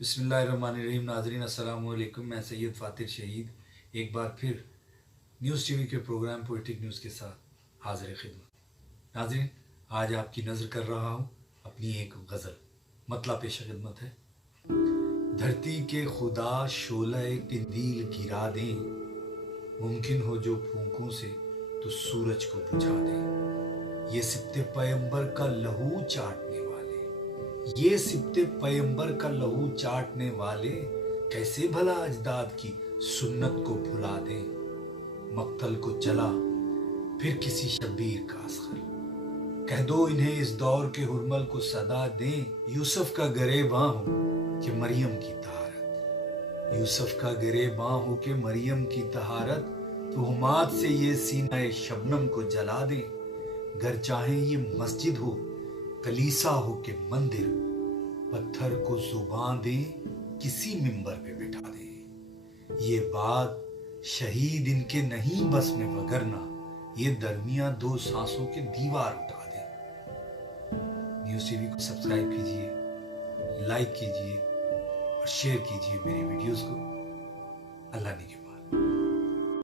बिस्मिल्लाहिर्रहमानिर्रहीम। नाज़रीन अस्सलाम वालेकुम। मैं सैयद फातिर शहीद एक बार फिर न्यूज़ टीवी के प्रोग्राम पोइट्रिक न्यूज़ के साथ हाजिर खिदमत। नाज़रीन, आज आपकी नज़र कर रहा हूँ अपनी एक गज़ल। मतलब पेश खिदमत है। धरती के खुदा शोला कंदील गिरा दें, मुमकिन हो जो फूंकों से तो सूरज को बुझा दें। ये सिब्ते पैगंबर का लहू चाटने वाले, ये सिब्ते पैगंबर का लहू चाटने वाले कैसे भला अजदाद की सुन्नत को भुला दें। मक्तल को चला फिर किसी शब्बीर का असगर, कह दो इन्हें इस दौर के हुर्मल को सदा दें। यूसुफ का गरेबां हो कि मरियम की तहारत, यूसुफ का गरेबां हो कि मरियम की तहारत, तुहमात से ये सीना शबनम को जला दें। गर चाहें ये मस्जिद हो कलीसा हो के मंदिर, पत्थर को जुबान दें किसी मिंबर पे बिठा दें। ये बात शहीद इनके नहीं बस में, वगरना ये दरमियां दो सांसों के दीवार उठा दें। न्यूज़ टीवी को सब्सक्राइब कीजिए, लाइक कीजिए और शेयर कीजिए मेरी वीडियोस को। अल्लाह निगहबान।